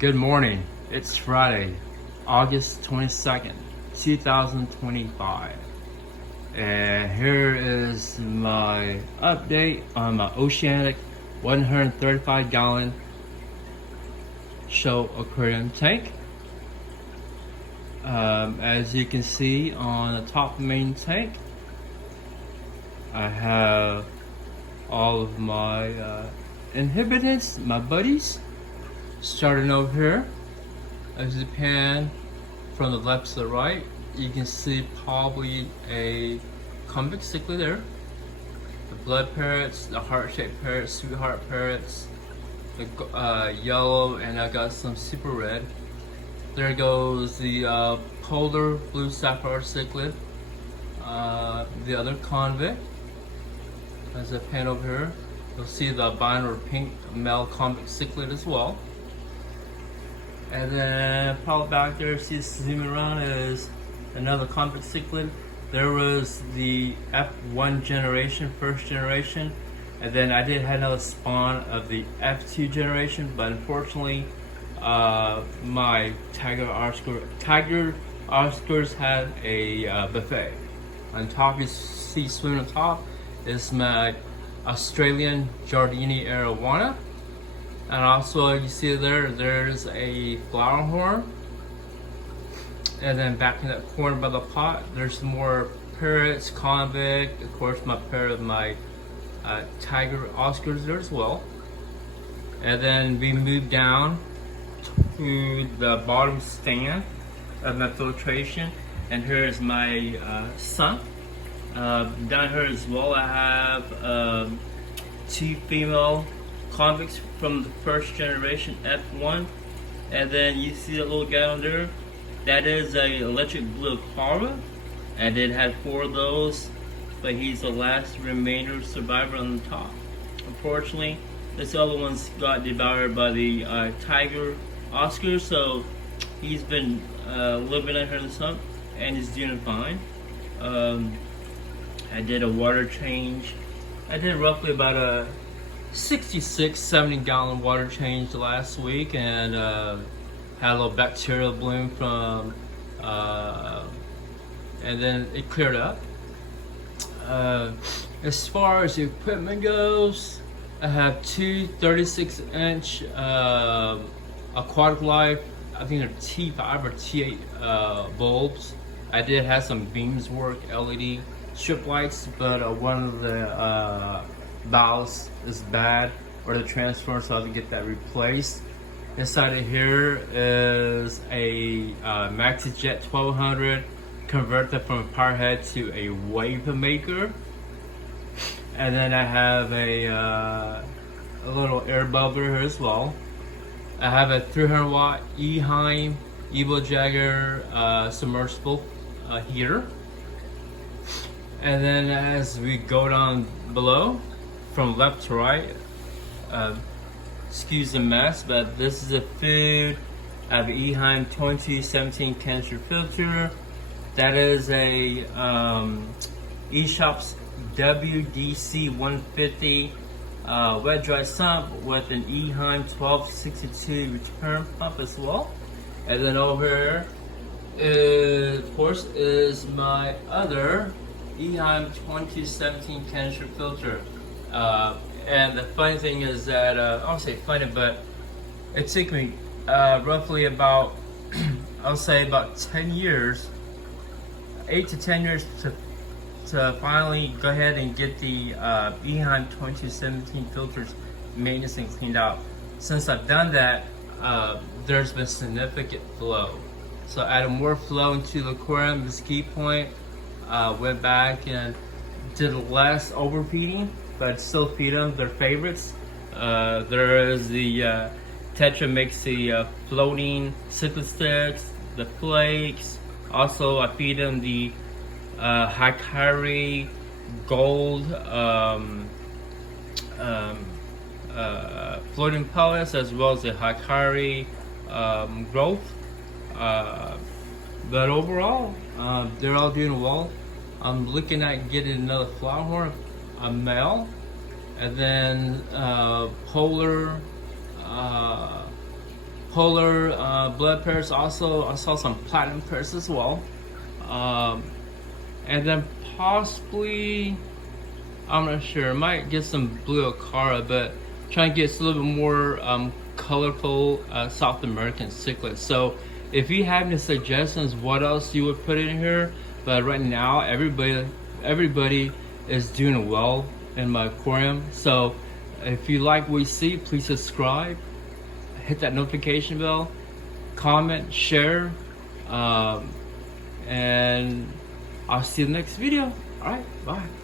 Good morning. It's Friday, August 22nd, 2025. And here is my update on my Oceanic 135 gallon show aquarium tank. As you can see on the top main tank, I have all of my inhabitants, my buddies. Starting over here, as you pan from the left to the right, you can see probably a convex cichlid there. The blood parrots, the heart-shaped parrots, sweetheart parrots, the yellow, and I got some super red. There goes the polar blue sapphire cichlid, the other convict. As I pan over here, you'll see the albino or pink male convict cichlid as well. And then probably back there, see zooming around, is another convict cichlid. There was the F1 generation, first generation, and then I did have another spawn of the F2 generation, but unfortunately, my tiger Oscars had a buffet. On top, you see swimming on top is my Australian Giardini arowana. And also you see there's a flower horn. And then back in that corner by the pot, there's some more parrots, convict, of course my pair of my tiger Oscars there as well. And then we move down to the bottom stand of my filtration. And here's my sump. Down here as well I have two female convicts from the first generation F1, and then you see a little guy on there, that is a electric blue aquara. I did have 4 of those, but he's the last remainder survivor on the top. Unfortunately, this other one's got devoured by the tiger Oscar, so he's been living out here in the sun and he's doing fine. I did a water change. I did roughly about a 66-70 gallon water change last week, and had a little bacterial bloom from and then it cleared up. As far as the equipment goes, I have two 36-inch Aquatic Life, I think they're T5 or T8 bulbs. I did have some beams work, LED strip lights, but one of the valves is bad, or the transformer, so I have to get that replaced. Inside of here is a MaxiJet 1200, convert that from a power head to a wave maker. And then I have a little air bubbler here as well. I have a 300 watt Eheim Evo Jagger submersible heater. And then as we go down below, from left to right, excuse the mess, but this is a food. I have Eheim 2017 canister filter. That is a eShops WDC 150 wet dry sump with an Eheim 1262 return pump as well. And then over here, of course, is my other Eheim 2017 canister filter. And the funny thing is that, I don't say funny, but it took me roughly about, I'll say about 10 years, 8 to 10 years to finally go ahead and get the Eheim 2017 filters maintenance and cleaned out. Since I've done that, there's been significant flow. So I added more flow into the aquarium, this key point, went back and did less overfeeding, but still feed them their favorites. There is the Tetra makes the floating cichlid sticks, the flakes. Also, I feed them the Hikari gold floating pellets, as well as the Hikari growth. But overall, they're all doing well. I'm looking at getting another flower horn, a male, and then polar polar blood parrots. Also, I saw some platinum parrots as well. And then possibly, I'm not sure, I might get some blue acara, but try and get a little bit more colorful South American cichlids. So if you have any suggestions what else you would put in here, but right now everybody is doing well in my aquarium. So if you like what you see, please subscribe, hit that notification bell, comment, share, and I'll see you in the next video. All right, bye.